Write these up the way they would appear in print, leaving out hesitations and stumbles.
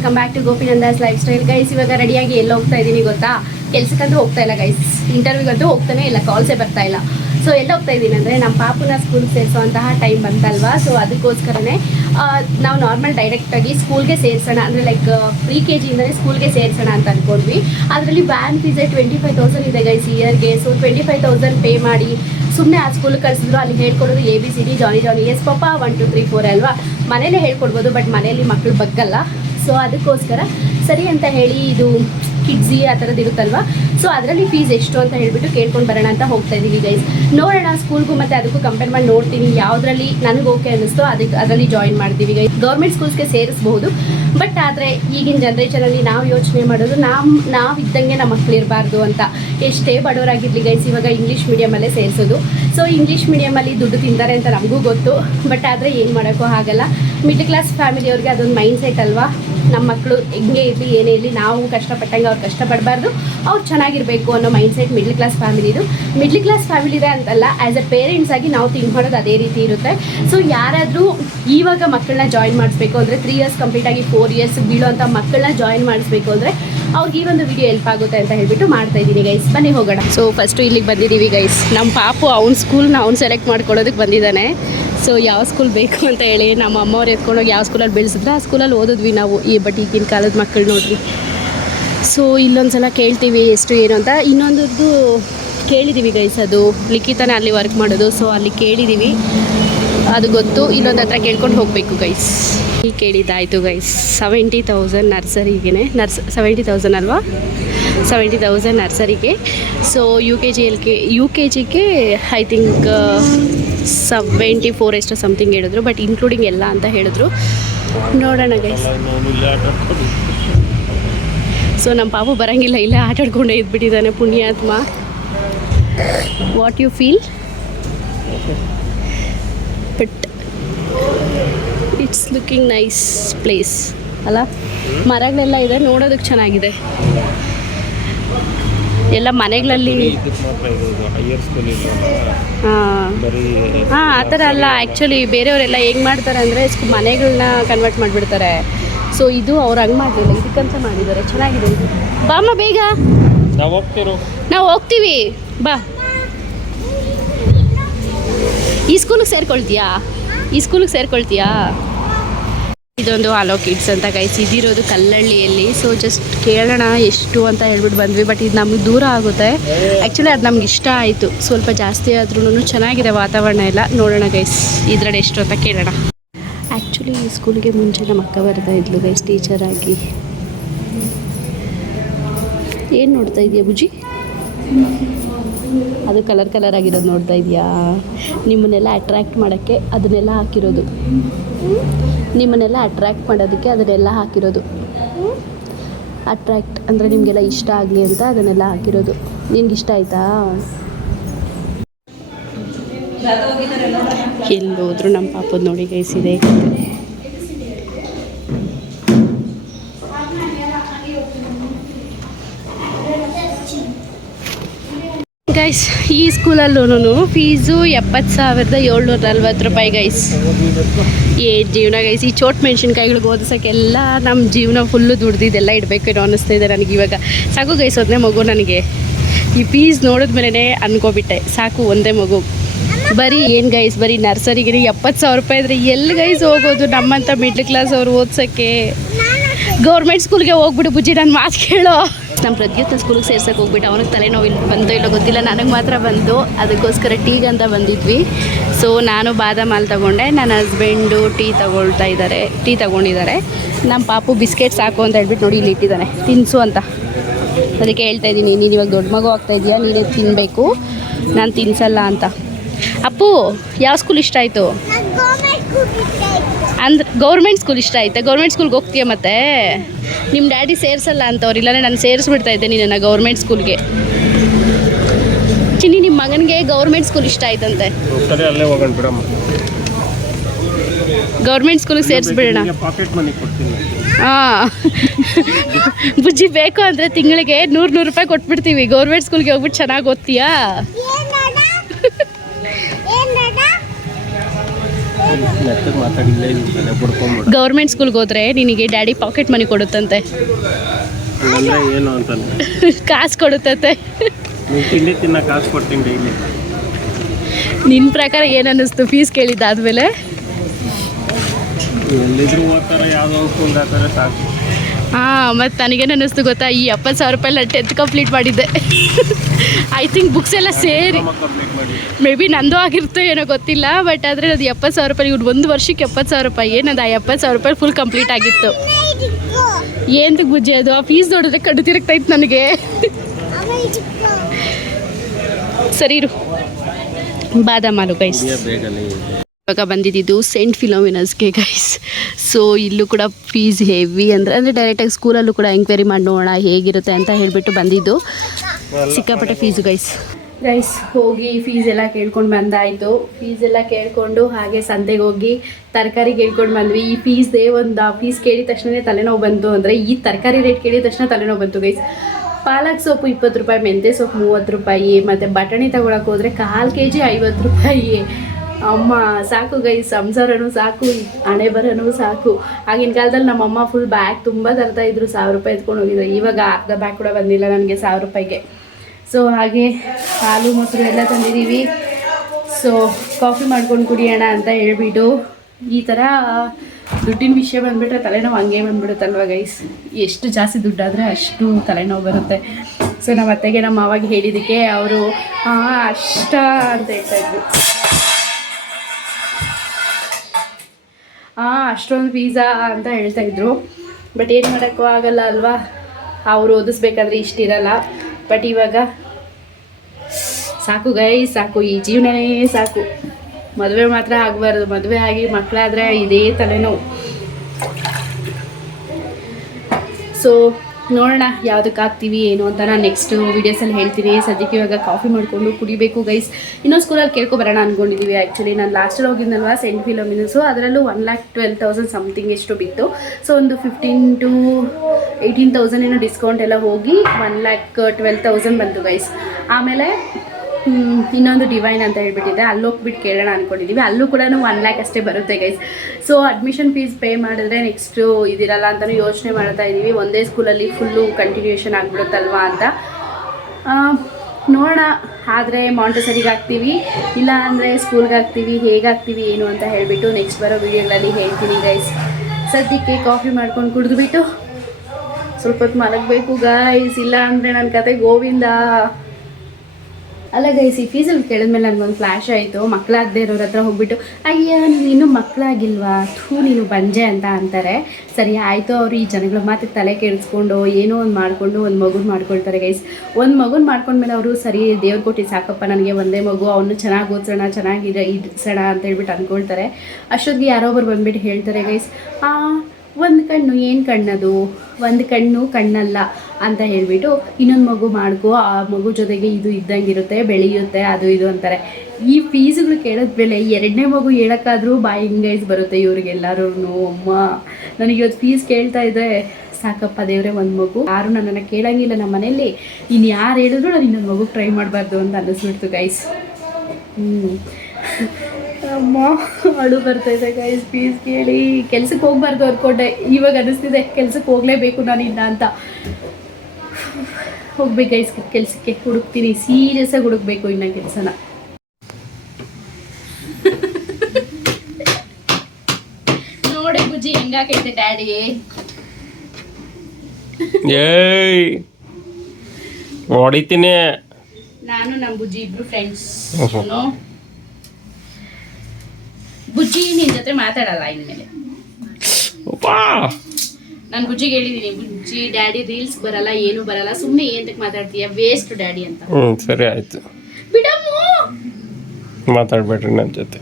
Welcome back to Gopinanda's lifestyle. Guys ಇವಾಗ ರೆಡಿಯಾಗಿ ಎಲ್ಲ ಹೋಗ್ತಾ ಇದ್ದೀನಿ ಗೊತ್ತಾ? ಕೆಲ್ಸಕ್ಕಂತೂ ಹೋಗ್ತಾ ಇಲ್ಲ ಗೈಸ್, ಇಂಟರ್ವ್ಯೂಗಂತೂ ಹೋಗ್ತಾನೆ ಇಲ್ಲ, ಕಾಲ್ಸೇ ಬರ್ತಾ ಇಲ್ಲ. ಸೊ ಎಲ್ಲ ಹೋಗ್ತಾ ಇದ್ದೀನಿ ಅಂದರೆ ನಮ್ಮ ಪಾಪುನ ಸ್ಕೂಲ್ಗೆ ಸೇರಿಸೋಂತಹ ಟೈಮ್ ಬಂತಲ್ವಾ, ಸೊ ಅದಕ್ಕೋಸ್ಕರನೇ ನಾವು ನಾರ್ಮಲ್ ಡೈರೆಕ್ಟಾಗಿ ಸ್ಕೂಲ್ಗೆ ಸೇರಿಸೋಣ ಅಂದರೆ ಲೈಕ್ ಪ್ರೀ KG ಸ್ಕೂಲ್ಗೆ ಸೇರಿಸೋಣ ಅಂತ ಅಂದ್ಕೊಂಡ್ವಿ. ಅದರಲ್ಲಿ ವ್ಯಾನ್ ಫೀಸೇ 25,000 ಇದೆ ಗೈಸ್ ಇಯರ್ಗೆ. ಸೊ 25,000 ಪೇ ಮಾಡಿ ಸುಮ್ಮನೆ ಆ ಸ್ಕೂಲ್ಗೆ ಕಳಿಸಿದ್ರು. ಅಲ್ಲಿ ಹೇಳ್ಕೊಡೋದು ABCD ಜಾನಿ ಜಾನಿ ಎಸ್ ಪಾಪ 1 2 3 4 ಅಲ್ವಾ, ಮನೇಲೇ ಹೇಳ್ಕೊಡ್ಬೋದು, ಬಟ್ ಮನೇಲಿ ಮಕ್ಕಳು ಬಗ್ಗಲ್ಲ. ಸೊ ಅದಕ್ಕೋಸ್ಕರ ಸರಿ ಅಂತ ಹೇಳಿ ಇದು ಕಿಡ್ಸಿ ಆ ಥರದ್ದು ಇರುತ್ತಲ್ವ, ಸೊ ಅದರಲ್ಲಿ ಫೀಸ್ ಎಷ್ಟು ಅಂತ ಹೇಳಿಬಿಟ್ಟು ಕೇಳ್ಕೊಂಡು ಬರೋಣ ಅಂತ ಹೋಗ್ತಾ ಇದ್ದೀವಿ ಗೈಸ್. ನೋಡೋಣ ಸ್ಕೂಲ್ಗೂ ಮತ್ತು ಅದಕ್ಕೂ ಕಂಪೇರ್ ಮಾಡಿ ನೋಡ್ತೀನಿ ಯಾವುದರಲ್ಲಿ ನನಗೆ ಓಕೆ ಅನ್ನಿಸ್ತೋ ಅದರಲ್ಲಿ ಜಾಯಿನ್ ಮಾಡ್ತೀವಿ ಗೈಸ್. ಗೌರ್ಮೆಂಟ್ ಸ್ಕೂಲ್ಸ್ಗೆ ಸೇರಿಸ್ಬೋದು, ಬಟ್ ಆದರೆ ಈಗಿನ ಜನ್ರೇಷನಲ್ಲಿ ನಾವು ಯೋಚನೆ ಮಾಡೋದು ನಾವು ಇದ್ದಂಗೆ ನಮ್ಮ ಮಕ್ಳು ಇರಬಾರ್ದು ಅಂತ. ಎಷ್ಟೇ ಬಡವರಾಗಿರಲಿ ಗೈಸ್, ಇವಾಗ ಇಂಗ್ಲೀಷ್ ಮೀಡಿಯಮಲ್ಲೇ ಸೇರಿಸೋದು. ಸೊ ಇಂಗ್ಲೀಷ್ ಮೀಡಿಯಮಲ್ಲಿ ದುಡ್ಡು ತಿಂತಾರೆ ಅಂತ ನಮಗೂ ಗೊತ್ತು, ಬಟ್ ಆದರೆ ಏನು ಮಾಡೋಕ್ಕೂ ಆಗಲ್ಲ. ಮಿಡ್ಲ್ ಕ್ಲಾಸ್ ಫ್ಯಾಮಿಲಿಯವ್ರಿಗೆ ಅದೊಂದು ಮೈಂಡ್ ಸೆಟ್ ಅಲ್ವಾ, ನಮ್ಮ ಮಕ್ಕಳು ಹೆಂಗೆ ಇರಲಿ ಏನೇ ಇರಲಿ ನಾವು ಕಷ್ಟಪಟ್ಟಂಗೆ ಅವ್ರು ಕಷ್ಟಪಡಬಾರ್ದು, ಅವ್ರು ಚೆನ್ನಾಗಿರಬೇಕು ಅನ್ನೋ ಮೈಂಡ್ ಸೆಟ್ ಮಿಡ್ಲ್ ಕ್ಲಾಸ್ ಫ್ಯಾಮಿಲಿದು. ಮಿಡ್ಲ್ ಕ್ಲಾಸ್ ಫ್ಯಾಮಿಲಿದೆ ಅಂತಲ್ಲ, ಆ್ಯಸ್ ಎ ಪೇರೆಂಟ್ಸ್ ಆಗಿ ನಾವು ಥಿಂಕ್ ಮಾಡೋದು ಅದೇ ರೀತಿ ಇರುತ್ತೆ. ಸೊ ಯಾರಾದರೂ ಇವಾಗ ಮಕ್ಕಳನ್ನ ಜಾಯಿನ್ ಮಾಡಿಸ್ಬೇಕು ಅಂದರೆ 3 years ಕಂಪ್ಲೀಟ್ ಆಗಿ 4 years ಬೀಳೋಂಥ ಮಕ್ಕಳನ್ನ ಜಾಯಿನ್ ಮಾಡಿಸ್ಬೇಕು ಅಂದರೆ ಅವ್ರಿಗೆ ಈ ಒಂದು ವಿಡಿಯೋ ಹೆಲ್ಪ್ ಆಗುತ್ತೆ ಅಂತ ಹೇಳ್ಬಿಟ್ಟು ಮಾಡ್ತಾ ಇದ್ದೀನಿ ಗೈಸ್. ಬನ್ನಿ ಹೋಗೋಣ. ಸೊ ಫಸ್ಟು ಇಲ್ಲಿಗೆ ಬಂದಿದ್ದೀವಿ ಗೈಸ್. ನಮ್ಮ ಪಾಪು ಅವ್ನ ಸ್ಕೂಲ್ನ ಅವ್ನು ಸೆಲೆಕ್ಟ್ ಮಾಡ್ಕೊಳ್ಳೋದಕ್ಕೆ ಬಂದಿದ್ದಾನೆ. ಸೊ ಯಾವ ಸ್ಕೂಲ್ ಬೇಕು ಅಂತ ಹೇಳಿ ನಮ್ಮ ಅಮ್ಮವ್ರು ಎತ್ಕೊಂಡೋಗಿ ಯಾವ ಸ್ಕೂಲಲ್ಲಿ ಬೆಳೆಸಿದ್ರೆ ಆ ಸ್ಕೂಲಲ್ಲಿ ಓದಿದ್ವಿ ನಾವು. ಬಟ್ ಈಗಿನ ಕಾಲದ ಮಕ್ಕಳು ನೋಡ್ರಿ. ಸೊ ಇಲ್ಲೊಂದು ಸಲ ಕೇಳ್ತೀವಿ ಎಷ್ಟು ಏನು ಅಂತ. ಇನ್ನೊಂದದ್ದು ಕೇಳಿದ್ದೀವಿ ಗೈಸ್, ಅದು ಲಿಖಿತನೇ ಅಲ್ಲಿ ವರ್ಕ್ ಮಾಡೋದು. ಸೊ ಅಲ್ಲಿ ಕೇಳಿದ್ದೀವಿ, ಅದು ಗೊತ್ತು. ಇನ್ನೊಂದು ಹತ್ರ ಕೇಳ್ಕೊಂಡು ಹೋಗಬೇಕು ಗೈಸ್. ಈಗ ಕೇಳಿದ್ದಾಯಿತು ಗೈಸ್. 70,000 ನರ್ಸರಿಗೆ 70,000 ಅಲ್ವಾ, 70,000 ನರ್ಸರಿಗೆ. ಸೊ UKGಗೆ ಐ ಥಿಂಕ್ 74 ಎಷ್ಟೋ ಸಮಥಿಂಗ್ ಹೇಳಿದ್ರು, ಬಟ್ ಇನ್ಕ್ಲೂಡಿಂಗ್ ಎಲ್ಲ ಅಂತ ಹೇಳಿದ್ರು. ನೋಡೋಣ ಗೈಸ್. ಸೊ ನಮ್ಮ ಪಾಪು ಬರೋಂಗಿಲ್ಲ, ಇಲ್ಲೇ ಆಟಾಡ್ಕೊಂಡೇ ಇದ್ಬಿಟ್ಟಿದ್ದಾನೆ ಪುಣ್ಯಾತ್ಮ. What you feel? But it's looking nice place ಅಲ್ಲ, ಮರಗಳೆಲ್ಲ ಇದೆ, ನೋಡೋದಕ್ಕೆ ಚೆನ್ನಾಗಿದೆ. ಎಲ್ಲ ಮನೆಗಳಲ್ಲಿ ಹಾಂ ಆ ಥರ ಅಲ್ಲ. ಆ್ಯಕ್ಚುಲಿ ಬೇರೆಯವರೆಲ್ಲ ಹೆಂಗೆ ಮಾಡ್ತಾರೆ ಅಂದರೆ ಮನೆಗಳನ್ನ ಕನ್ವರ್ಟ್ ಮಾಡಿಬಿಡ್ತಾರೆ. ಸೊ ಇದು ಅವ್ರು ಹಂಗೆ ಮಾಡಲಿಲ್ಲ, ಇದಕ್ಕಂತ ಮಾಡಿದ್ದಾರೆ. ಚೆನ್ನಾಗಿದೆ ಇದು. ಬಾಮ್ಮ ಬೇಗ, ನಾವು ಹೋಗ್ತೀವಿ ಬಾ. ಈ ಸ್ಕೂಲಿಗೆ ಸೇರ್ಕೊಳ್ತೀಯಾ? ಇದೊಂದು ಹಲೋ ಕಿಡ್ಸ್ ಅಂತ ಗೈಸ್. ಇದಿರೋದು ಕಲ್ಲಳ್ಳಿಯಲ್ಲಿ. ಸೊ ಜಸ್ಟ್ ಕೇಳೋಣ ಎಷ್ಟು ಅಂತ ಹೇಳ್ಬಿಟ್ಟು ಬಂದ್ವಿ, ಬಟ್ ಇದು ನಮಗೆ ದೂರ ಆಗುತ್ತೆ. ಆ್ಯಕ್ಚುಲಿ ಅದು ನಮ್ಗೆ ಇಷ್ಟ ಆಯಿತು. ಸ್ವಲ್ಪ ಜಾಸ್ತಿ ಆದ್ರೂ ಚೆನ್ನಾಗಿದೆ ವಾತಾವರಣ ಎಲ್ಲ. ನೋಡೋಣ ಗೈಸ್ ಇದರಲ್ಲಿ ಎಷ್ಟು ಅಂತ ಕೇಳೋಣ. ಆ್ಯಕ್ಚುಲಿ ಈ ಸ್ಕೂಲಿಗೆ ಮುಂಚೆ ನಮ್ಮ ಅಕ್ಕ ಬರ್ತಾ ಇದ್ಲು ಗೈಸ್ ಟೀಚರ್ ಆಗಿ. ಏನು ನೋಡ್ತಾ ಇದೆಯಾ ಬುಜ್ಜಿ? ಅದು ಕಲರ್ ಆಗಿರೋದು ನೋಡ್ತಾ ಇದೆಯಾ? ನಿಮ್ಮನ್ನೆಲ್ಲ ಅಟ್ರ್ಯಾಕ್ಟ್ ಮಾಡೋಕ್ಕೆ ಅದನ್ನೆಲ್ಲ ಹಾಕಿರೋದು. ನಿಮ್ಮನ್ನೆಲ್ಲ ಅಟ್ರ್ಯಾಕ್ಟ್ ಮಾಡೋದಕ್ಕೆ ಅದನ್ನೆಲ್ಲ ಹಾಕಿರೋದು. ಅಟ್ರ್ಯಾಕ್ಟ್ ಅಂದರೆ ನಿಮಗೆಲ್ಲ ಇಷ್ಟ ಆಗಲಿ ಅಂತ ಅದನ್ನೆಲ್ಲ ಹಾಕಿರೋದು. ನಿನ್ಗೆ ಇಷ್ಟ ಆಯಿತಾ? ಎಲ್ಲೋದ್ರು ನಮ್ಮ ಪಾಪದ ನೋಡಿ ಗೈಸ್ ಇದೆ. ಗೈಸ್ ಈ ಸ್ಕೂಲಲ್ಲೂ ಫೀಸು 70,740 ರೂಪಾಯಿ ಗೈಸ್. ಜೀವನ ಗೈಸ್. ಈ ಚೋಟ್ ಮೆಣಸಿನ್ಕಾಯಿಗಳಿಗೆ ಓದಿಸೋಕ್ಕೆಲ್ಲ ನಮ್ಮ ಜೀವನ ಫುಲ್ಲು ದುಡ್ದಿದ್ದೆಲ್ಲ ಇಡಬೇಕೇನೋ ಅನ್ನಿಸ್ತಾ ಇದೆ ನನಗೆ ಇವಾಗ. ಸಾಕು ಗೈಸ್, ಒಂದೇ ಮಗು ನನಗೆ. ಈ ಫೀಸ್ ನೋಡಿದ್ಮೇಲೆ ಅನ್ಕೋಬಿಟ್ಟೆ ಸಾಕು ಒಂದೇ ಮಗು. ಬರೀ ಏನು ಗೈಸ್, ಬರೀ ನರ್ಸರಿಗೆ 70,000 ರೂಪಾಯಿ ಇದ್ರೆ ಎಲ್ಲಿ ಗೈಸ್ ಹೋಗೋದು ನಮ್ಮಂಥ ಮಿಡ್ಲ್ ಕ್ಲಾಸ್ ಅವ್ರು ಓದ್ಸೋಕ್ಕೆ? ಗೌರ್ಮೆಂಟ್ ಸ್ಕೂಲ್ಗೆ ಹೋಗ್ಬಿಡು ಬುಜ್ಜಿ, ನನ್ನ ಮಾತು ಕೇಳೋ. ನಮ್ಮ ಪ್ರದ್ಯುತ್ನ ಸ್ಕೂಲಿಗೆ ಸೇರ್ಸೋಕೆ ಹೋಗ್ಬಿಟ್ಟು ಅವನಿಗೆ ತಲೆನೋವು ಇಲ್ಲಿ ಬಂದೋ ಇಲ್ಲೋ ಗೊತ್ತಿಲ್ಲ, ನನಗೆ ಮಾತ್ರ ಬಂದು. ಅದಕ್ಕೋಸ್ಕರ ಟೀಗಂತ ಬಂದಿದ್ವಿ. ಸೊ ನಾನು ಬಾದಾಮ್ ಹಾಲು ತೊಗೊಂಡೆ, ನನ್ನ ಹಸ್ಬೆಂಡು ಟೀ ತೊಗೊಂಡಿದ್ದಾರೆ. ನಮ್ಮ ಪಾಪು ಬಿಸ್ಕೆಟ್ ಸಾಕು ಅಂತ ಹೇಳ್ಬಿಟ್ಟು ನೋಡಿ ಇಲ್ಲಿ ಇಟ್ಟಿದ್ದಾನೆ, ತಿನ್ನಿಸು ಅಂತ. ಅದಕ್ಕೆ ಹೇಳ್ತಾ ಇದ್ದೀನಿ, ನೀನು ಇವಾಗ ದೊಡ್ಡ ಮಗು ಆಗ್ತಾಯಿದ್ದೀಯಾ, ನೀನೇ ತಿನ್ನಬೇಕು, ನಾನು ತಿನ್ನಿಸಲ್ಲ ಅಂತ. ಅಪ್ಪು ಯಾವ ಸ್ಕೂಲ್ ಇಷ್ಟ ಆಯಿತು? ಅಂದ್ರೆ ಗೌರ್ಮೆಂಟ್ ಸ್ಕೂಲ್ ಇಷ್ಟ ಆಯ್ತಾ? ಗೌರ್ಮೆಂಟ್ ಸ್ಕೂಲ್ಗೆ ಹೋಗ್ತೀಯ ಮತ್ತೆ? ನಿಮ್ಮ ಡ್ಯಾಡಿ ಸೇರಿಸಲ್ಲ ಅಂತವ್ರು, ಇಲ್ಲಾಂದರೆ ನಾನು ಸೇರಿಸ್ಬಿಡ್ತಾ ಇದ್ದೆ ನಿನ್ನ ಗೌರ್ಮೆಂಟ್ ಸ್ಕೂಲ್ಗೆ. ಚಿನ್ನಿ ನಿಮ್ಮ ಮಗನಿಗೆ ಗೌರ್ಮೆಂಟ್ ಸ್ಕೂಲ್ ಇಷ್ಟ ಆಯ್ತಂತೆ, ಗೌರ್ಮೆಂಟ್ ಸ್ಕೂಲಿಗೆ ಸೇರಿಸ್ಬಿಡೋಣ. ಹಾಂ ಬುಜ್ಜಿ ಬೇಕು ಅಂದರೆ ತಿಂಗಳಿಗೆ 100 ರೂಪಾಯಿ ಕೊಟ್ಬಿಡ್ತೀವಿ. ಗೌರ್ಮೆಂಟ್ ಸ್ಕೂಲ್ಗೆ ಹೋಗ್ಬಿಟ್ಟು ಚೆನ್ನಾಗಿ ಓದ್ತೀಯಾ? ಗೌರ್ಮೆಂಟ್ ಸ್ಕೂಲ್ಗೆ ಹೋದ್ರೆ ನಿನಗೆ ಡ್ಯಾಡಿ ಪಾಕೆಟ್ ಮನಿ ಕೊಡುತ್ತಂತೆ. ಏನು ಅಂತಂದ್ರೆ ಕಾಸು ಕೊಡುತ್ತಂತೆ. ತಿಂಡಿ ತಿನ್ನ ಕಾಸು ಕೊಡ್ತೀನಿ ಡೈಲಿ. ನಿನ್ನ ಪ್ರಕಾರ ಏನು ಅನ್ನಿಸ್ತು ಫೀಸ್ ಕೇಳಿದ್ದಾದ್ಮೇಲೆ? ಎಲ್ಲಿದ್ರು ಓದ್ತಾರೆ, ಯಾವುದೋ ಒಂದು ಸ್ಕೂಲ್ ಹಾಕ್ತಾರೆ ಸಾಕು. ಹಾಂ, ಮತ್ತು ನನಗೇನು ಅನ್ನಿಸ್ತು ಗೊತ್ತಾ, ಈ 70,000 ರೂಪಾಯಿ ನಾನು 10th ಕಂಪ್ಲೀಟ್ ಮಾಡಿದ್ದೆ. ಐ ಥಿಂಕ್ ಬುಕ್ಸ್ ಎಲ್ಲ ಸೇರಿ ಮೇ ಬಿ ನಂದು ಆಗಿರ್ತೋ ಏನೋ ಗೊತ್ತಿಲ್ಲ. ಬಟ್ ಆದರೆ ಅದು 70,000 ರೂಪಾಯಿ, ಇವ್ರು ಒಂದು ವರ್ಷಕ್ಕೆ 70,000 ರೂಪಾಯಿ. ಏನದು ಆ 70,000 ರೂಪಾಯಿ ಫುಲ್ ಕಂಪ್ಲೀಟ್ ಆಗಿತ್ತು. ಏನು ಬುಜ್ಜಿ ಅದು, ಆ ಫೀಸ್ ನೋಡಿದ್ರೆ ಕಣ್ಣು ತಿರುಗ್ತಾಯಿತ್ತು ನನಗೆ. ಸರಿ ಇರು, ಬಾದಾಮ್ ಹಾಲು ಗೈಸ್. ಇವಾಗ ಬಂದಿದ್ದು ಸೆಂಟ್ ಫಿಲೋಮಿನಾಸ್ಗೆ ಗೈಸ್. ಸೊ ಇಲ್ಲೂ ಕೂಡ ಫೀಸ್ ಹೆವಿ ಅಂದರೆ ಡೈರೆಕ್ಟಾಗಿ ಸ್ಕೂಲಲ್ಲೂ ಕೂಡ ಎಂಕ್ವೈರಿ ಮಾಡಿ ನೋಡೋಣ ಹೇಗಿರುತ್ತೆ ಅಂತ ಹೇಳಿಬಿಟ್ಟು ಬಂದಿದ್ದು. ಸಿಕ್ಕಾಪಟ್ಟೆ ಫೀಸು ಗೈಸ್ ಹೋಗಿ ಫೀಸ್ ಎಲ್ಲ ಕೇಳ್ಕೊಂಡು ಬಂದಾಯಿತು. ಫೀಸ್ ಎಲ್ಲ ಕೇಳಿಕೊಂಡು ಹಾಗೆ ಸಂತೆಗೆ ಹೋಗಿ ತರಕಾರಿ ಕೇಳ್ಕೊಂಡು ಬಂದ್ವಿ. ಈ ಫೀಸ್ದೇ ಒಂದು ಫೀಸ್ ಕೇಳಿದ ತಕ್ಷಣ ತಲೆನೋವು ಬಂತು ಅಂದರೆ ಈ ತರಕಾರಿ ರೇಟ್ ಕೇಳಿದ ತಕ್ಷಣ ತಲೆನೋವು ಬಂತು ಗೈಸ್. ಪಾಲಕ್ ಸೊಪ್ಪು 20 ರೂಪಾಯಿ, ಮೆಂತ್ಯ ಸೊಪ್ಪು 30 ರೂಪಾಯಿ, ಮತ್ತು ಬಟಾಣಿ ತಗೊಳಕ್ಕೆ ಹೋದರೆ 1/4 kg 50 ರೂಪಾಯಿ. ಅಮ್ಮ ಸಾಕು ಗೈಸ್, ಸಂಸಾರನೂ ಸಾಕು, ಹಣೆ ಬರನೂ ಸಾಕು. ಆಗಿನ ಕಾಲದಲ್ಲಿ ನಮ್ಮಮ್ಮ ಫುಲ್ ಬ್ಯಾಗ್ ತುಂಬ ತರ್ತಾ ಇದ್ರು, 1000 ರೂಪಾಯಿ ಎತ್ಕೊಂಡು ಹೋಗಿದ್ರು. ಇವಾಗ ಅರ್ಧ ಬ್ಯಾಗ್ ಕೂಡ ಬಂದಿಲ್ಲ ನನಗೆ 1000 ರೂಪಾಯಿಗೆ. ಸೊ ಹಾಗೆ ಹಾಲು ಮೊಸರು ಎಲ್ಲ ತಂದಿದ್ದೀವಿ. ಸೊ ಕಾಫಿ ಮಾಡ್ಕೊಂಡು ಕುಡಿಯೋಣ ಅಂತ ಹೇಳ್ಬಿಟ್ಟು ಈ ಥರ ದುಡ್ಡಿನ ವಿಷಯ ಬಂದುಬಿಟ್ರೆ ತಲೆನೋವು ಹಂಗೆ ಬಂದುಬಿಡುತ್ತಲ್ವ ಗೈಸ್. ಎಷ್ಟು ಜಾಸ್ತಿ ದುಡ್ಡಾದರೆ ಅಷ್ಟು ತಲೆನೋವು ಬರುತ್ತೆ. ಸೊ ನಮ್ಮ ಅತ್ತೆಗೆ ನಮ್ಮ ಮಾವಾಗಿ ಹೇಳಿದ್ದಕ್ಕೆ ಅವರು ಅಷ್ಟ ಅಂತ ಹೇಳ್ತಾಯಿದ್ರು. ಅಷ್ಟೊಂದು ಫೀಸಾ ಅಂತ ಹೇಳ್ತಾಯಿದ್ರು. ಬಟ್ ಏನು ಮಾಡೋಕ್ಕೂ ಆಗಲ್ಲ ಅಲ್ವಾ, ಅವ್ರು ಓದಿಸ್ಬೇಕಾದ್ರೆ ಇಷ್ಟಿರಲ್ಲ. ಬಟ್ ಇವಾಗ ಸಾಕು ಗೈಸ್, ಸಾಕು, ಈ ಜೀವನನೇ ಸಾಕು. ಮದುವೆ ಮಾತ್ರ ಆಗಬಾರ್ದು. ಮದುವೆ ಆಗಿ ಮಕ್ಕಳಾದರೆ ಇದೇ ತಲೆನೋವು. ಸೊ ನೋಡೋಣ ಯಾವುದಕ್ಕೆ ಆಗ್ತೀವಿ ಏನು ಅಂತ ನಾನು ನೆಕ್ಸ್ಟ್ ವೀಡಿಯೋಸಲ್ಲಿ ಹೇಳ್ತೀನಿ. ಸದ್ಯಕ್ಕೆ ಇವಾಗ ಕಾಫಿ ಮಾಡಿಕೊಂಡು ಕುಡಿಬೇಕು ಗೈಸ್. ಇನ್ನೊಂದು ಸ್ಕೂಲಲ್ಲಿ ಕೇಳ್ಕೊಬರೋಣ ಅಂದ್ಕೊಂಡಿದ್ದೀವಿ. ಆ್ಯಕ್ಚುಲಿ ನಾನು ಲಾಸ್ಟಲ್ಲಿ ಹೋಗಿದ್ನಲ್ವ ಸೆಂಟ್ ಫಿಲೋಮಿನಾಸು, ಅದರಲ್ಲೂ 1,12,000 ಸಮಥಿಂಗ್ ಎಷ್ಟು ಬಿತ್ತು. ಸೊ ಒಂದು 15,000 to 18,000 ಏನೋ ಡಿಸ್ಕೌಂಟ್ ಎಲ್ಲ ಹೋಗಿ 1,12,000 ಬಂತು ಗೈಸ್. ಆಮೇಲೆ ಇನ್ನೊಂದು ಡಿವೈನ್ ಅಂತ ಹೇಳ್ಬಿಟ್ಟಿದೆ, ಅಲ್ಲಿ ಹೋಗ್ಬಿಟ್ಟು ಕೇಳೋಣ ಅಂದ್ಕೊಂಡಿದ್ದೀವಿ. ಅಲ್ಲೂ ಕೂಡ 1 lakh ಅಷ್ಟೇ ಬರುತ್ತೆ guys. So admission fees pay ಮಾಡಿದ್ರೆ ನೆಕ್ಸ್ಟು ಇದಿರಲ್ಲ ಅಂತಲೂ ಯೋಚನೆ ಮಾಡ್ತಾ ಇದ್ದೀವಿ. ಒಂದೇ ಸ್ಕೂಲಲ್ಲಿ ಫುಲ್ಲು ಕಂಟಿನ್ಯೂಷನ್ ಆಗಿಬಿಡುತ್ತಲ್ವಾ ಅಂತ ನೋಡೋಣ. ಆದರೆ ಮಾಂಟೆಸರಿಗೆ ಹಾಕ್ತೀವಿ, ಇಲ್ಲ ಅಂದರೆ ಸ್ಕೂಲ್ಗೆ ಹಾಕ್ತೀವಿ, ಹೇಗಾಗ್ತೀವಿ ಏನು ಅಂತ ಹೇಳಿಬಿಟ್ಟು ನೆಕ್ಸ್ಟ್ ಬರೋ ವೀಡಿಯೋಗಳಲ್ಲಿ ಹೇಳ್ತೀನಿ ಗೈಸ್. ಸದ್ಯಕ್ಕೆ ಕಾಫಿ ಮಾಡ್ಕೊಂಡು ಕುಡಿದ್ಬಿಟ್ಟು ಸ್ವಲ್ಪ ಹೊತ್ತು ಮಲಗಬೇಕು ಗೈಸ್, ಇಲ್ಲ ಅಂದರೆ ನನ್ನ ಕತೆ ಗೋವಿಂದ. ಅಲ್ಲ ಗೈಸ್, ಈ ಫೀಸಲ್ಲಿ ಕೇಳಿದ್ಮೇಲೆ ನನಗೊಂದು ಫ್ಲ್ಯಾಶ್ ಆಯಿತು. ಮಕ್ಕಳಾಗದೇ ಇರೋರ ಹತ್ರ ಹೋಗ್ಬಿಟ್ಟು ಅಯ್ಯ ನೀನು ಇನ್ನೂ ಮಕ್ಕಳಾಗಿಲ್ವಾ, ನೀನು ಬಂಜೆ ಅಂತ ಅಂತಾರೆ. ಸರಿ ಆಯಿತು, ಅವರು ಈ ಜನಗಳ ಮಾತಿಗೆ ತಲೆ ಕೆಡಿಸ್ಕೊಂಡು ಏನೋ ಒಂದು ಮಾಡಿಕೊಂಡು ಒಂದು ಮಗುನ ಮಾಡ್ಕೊಳ್ತಾರೆ ಗೈಸ್. ಒಂದು ಮಗುನ ಮಾಡ್ಕೊಂಡ್ಮೇಲೆ ಅವರು ಸರಿ ದೇವ್ರು ಕೊಟ್ಟು ಸಾಕಪ್ಪ ನನಗೆ ಒಂದೇ ಮಗು, ಅವನು ಚೆನ್ನಾಗಿ ಓದಿಸೋಣ, ಚೆನ್ನಾಗಿದೆ ಇಡ್ಸೋಣ ಅಂತ ಹೇಳ್ಬಿಟ್ಟು ಅಂದ್ಕೊಳ್ತಾರೆ. ಅಷ್ಟೊತ್ತಿಗೆ ಯಾರೋ ಒಬ್ಬರು ಬಂದುಬಿಟ್ಟು ಹೇಳ್ತಾರೆ ಗೈಸ್, ಒಂದು ಕಣ್ಣು ಏನು ಕಣ್ಣದು, ಒಂದು ಕಣ್ಣು ಕಣ್ಣಲ್ಲ ಅಂತ ಹೇಳಿಬಿಟ್ಟು ಇನ್ನೊಂದು ಮಗು ಮಾಡ್ಕೋ, ಆ ಮಗು ಜೊತೆಗೆ ಇದು ಇದ್ದಂಗಿರುತ್ತೆ, ಬೆಳೆಯುತ್ತೆ, ಅದು ಇದು ಅಂತಾರೆ. ಈ ಫೀಸ್ಗಳು ಕೇಳೋದ್ಮೇಲೆ 2ನೇ ಮಗು ಹೇಳೋಕ್ಕಾದ್ರೂ ಬಾಯಿ ಹಿಂಗೈಸ್ ಬರುತ್ತೆ ಇವ್ರಿಗೆಲ್ಲರೂ. ಅಮ್ಮ ನನಗೆ ಇವತ್ತು ಫೀಸ್ ಕೇಳ್ತಾ ಇದ್ದೆ, ಸಾಕಪ್ಪ ದೇವರೇ ಒಂದು ಮಗು. ಯಾರು ನನ್ನನ್ನು ಕೇಳೋಂಗಿಲ್ಲ ನಮ್ಮ ಮನೇಲಿ, ಇನ್ನು ಯಾರು ಹೇಳಿದ್ರು ನಾನು ಇನ್ನೊಂದು ಮಗು ಟ್ರೈ ಮಾಡಬಾರ್ದು ಅಂತ ಅನ್ನಿಸ್ಬಿಡ್ತು ಗೈಸ್. ಅಮ್ಮ ಅಳು ಬರ್ತೈತೆ ಗೈಸ್, ಫೀಸ್ ಕೇಳಿ ಕೆಲ್ಸಕ್ಕೆ ಹೋಗ್ಬಾರ್ದು ಅಂದ್ಕೊಂಡೆ. ಇವಾಗ ಅನ್ನಿಸ್ತಿದೆ ಕೆಲ್ಸಕ್ಕೆ ಹೋಗಲೇಬೇಕು ನಾನು ಇನ್ನ ಅಂತ. ಹೋಗ್ಬೇಕು ಗೈಸ್ ಕೆಲಸಕ್ಕೆ, ಹುಡುಕ್ತೀನಿ, ಸೀರಿಯಸ್ಸಾಗಿ ಹುಡುಕ್ಬೇಕು ಇನ್ನು ಕೆಲಸನ. ನೋಡಿ ಬುಜ್ಜಿ ಹೆಂಗಾಕೈತೆ ಡ್ಯಾಡಿ. ಹೊಡಿತೀನಿ. ನಾನು ನಮ್ಮ ಬುಜ್ಜಿ ಇಬ್ರು ಫ್ರೆಂಡ್ಸ್. ಬುಜ್ಜಿ ನಿನ್ನ ಜೊತೆ ಮಾತಾಡಲ್ಲ ಇನ್ಮೇಲೆ. ನಾನು ಬುಜ್ಜಿಗೆ ಹೇಳಿದ್ದೀನಿ, ಬುಜ್ಜಿ ಡ್ಯಾಡಿ ರೀಲ್ಸ್ ಬರಲ್ಲ, ಏನು ಬರಲ್ಲ, ಸುಮ್ಮನೆ ಏನಕ್ಕೆ ಮಾತಾಡ್ತೀಯ, ವೇಸ್ಟ್ ಡ್ಯಾಡಿ ಅಂತ. ಸರಿ ಆಯ್ತು ಬಿಡಮ್ಮು, ಮಾತಾಡ್ಬೇಡ್ರಿ ನನ್ನ ಜೊತೆ.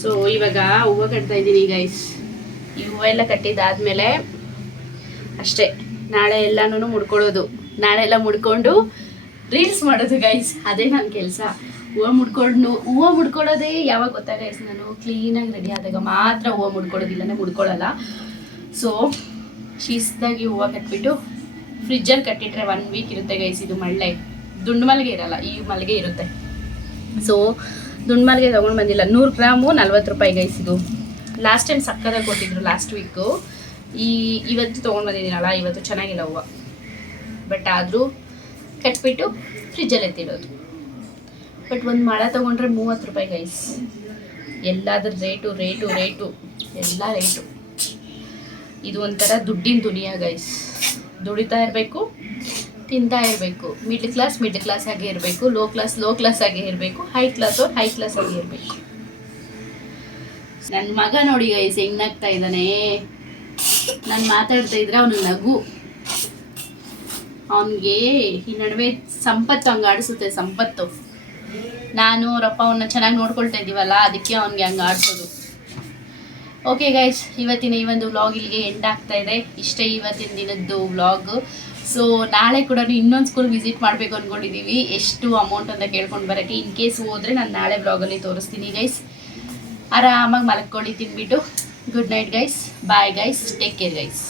ಸೊ ಇವಾಗ ಹೂವು ಕಟ್ತಾ ಇದ್ದೀನಿ ಗೈಸ್. ಈ ಹೂವು ಎಲ್ಲ ಕಟ್ಟಿದ್ದಾದ್ಮೇಲೆ ಅಷ್ಟೇ, ನಾಳೆ ಎಲ್ಲನೂ ಮುಡ್ಕೊಳ್ಳೋದು. ನಾಳೆ ಎಲ್ಲ ಮುಡ್ಕೊಂಡು ರೀಲ್ಸ್ ಮಾಡೋದು ಗೈಸ್, ಅದೇ ನನ್ನ ಕೆಲಸ. ಹೂವು ಮುಡ್ಕೊಳ್ಳೋದೇ ಯಾವಾಗ ಗೊತ್ತಾ ಗೈಸ್, ನಾನು ಕ್ಲೀನಾಗಿ ರೆಡಿ ಆದಾಗ ಮಾತ್ರ ಹೂವು ಮುಡ್ಕೊಳ್ಳೋದಿಲ್ಲನೇ ಮುಡ್ಕೊಳ್ಳಲ್ಲ. ಸೊ ಶಿಸ್ತಾಗಿ ಹೂವು ಕಟ್ಬಿಟ್ಟು ಫ್ರಿಜ್ಜಲ್ಲಿ ಕಟ್ಟಿಟ್ರೆ 1 week ಇರುತ್ತೆ ಗೈಸ್. ಇದು ಮಳ್ಳೆ ದುಂಡು ಮಲ್ಲಿಗೆ ಇರಲ್ಲ, ಈ ಮಲ್ಲಿಗೆ ಇರುತ್ತೆ. ಸೊ ದುಂಡ್ಮಲ್ಗೆ ತೊಗೊಂಡು ಬಂದಿಲ್ಲ. 100 ಗ್ರಾಮು 40 ರೂಪಾಯಿ ಗೈಸ್. ಇದು ಲಾಸ್ಟ್ ಟೈಮ್ ಸಕ್ಕದಾಗಿ ಕೊಟ್ಟಿದ್ರು ಲಾಸ್ಟ್ ವೀಕು. ಇವತ್ತು ತೊಗೊಂಡು ಬಂದಿದ್ದೀನಲ್ಲ, ಇವತ್ತು ಚೆನ್ನಾಗಿಲ್ಲ ಹೂವು. ಬಟ್ ಆದರೂ ಕಟ್ಬಿಟ್ಟು ಫ್ರಿಜ್ಜಲ್ಲಿ ಎತ್ತಿಡೋದು. ಬಟ್ ಒಂದು ಮಾಳ ತೊಗೊಂಡ್ರೆ 30 ರೂಪಾಯಿ ಗೈಸ್. ಎಲ್ಲಾದ್ರ ರೇಟು ಎಲ್ಲ ರೇಟು. ಇದು ಒಂಥರ ದುಡ್ಡಿನ ದುನಿಯಾ ಗೈಸ್. ದುಡಿತಾ ಇರಬೇಕು, ತಿಂತಾ ಇರಬೇಕು. ಮಿಡ್ಲ್ ಕ್ಲಾಸ್ ಆಗೇ ಇರಬೇಕು, ಲೋ ಕ್ಲಾಸ್ ಆಗೇ ಇರಬೇಕು, ಹೈ ಕ್ಲಾಸ್ ಆಗೇ ಇರಬೇಕು. ನನ್ನ ಮಗ ನೋಡಿ ಗೈಸ್ ಹೆಂಗ್ ನಗ್ತಾ ಇದ್ದಾನೆ. ನಾನು ಮಾತಾಡ್ತಾ ಇದ್ರೆ ಅವನು ನಗು. ಅವನಿಗೆ ಈ ನಡುವೆ ಸಂಪತ್ತು ಹಂಗೆ ಆಡಿಸುತ್ತೆ. ಸಂಪತ್ತು ನಾನು ಅವರಪ್ಪ ಅವನ್ನ ಚೆನ್ನಾಗಿ ನೋಡ್ಕೊಳ್ತಾ ಇದ್ದೀವಲ್ಲ, ಅದಕ್ಕೆ ಅವನಿಗೆ ಹಂಗೆ ಆಡಿಸೋದು. ಓಕೆ ಗೈಸ್, ಇವತ್ತಿನ ಈ ಒಂದು ವ್ಲಾಗ್ ಇಲ್ಲಿಗೆ ಎಂಡ್ ಆಗ್ತಾ ಇದೆ. ಇಷ್ಟೇ ಇವತ್ತಿನ ದಿನದ್ದು ವ್ಲಾಗ್. ಸೊ ನಾಳೆ ಕೂಡ ಇನ್ನೊಂದು ಸ್ಕೂಲ್ ವಿಸಿಟ್ ಮಾಡಬೇಕು ಅಂದ್ಕೊಂಡಿದ್ದೀವಿ. ಎಷ್ಟು ಅಮೌಂಟ್ ಅಂತ ಕೇಳ್ಕೊಂಡು ಬರೋಕ್ಕೆ. ಇನ್ ಕೇಸ್ ಹೋದರೆ ನಾನು ನಾಳೆ ವ್ಲಾಗಲ್ಲಿ ತೋರಿಸ್ತೀನಿ ಗೈಸ್. ಆರಾಮಾಗಿ ಮಲ್ಕೊಳ್ಳಿ ತಿನ್ಬಿಟ್ಟು. Good night guys, bye guys, take care guys.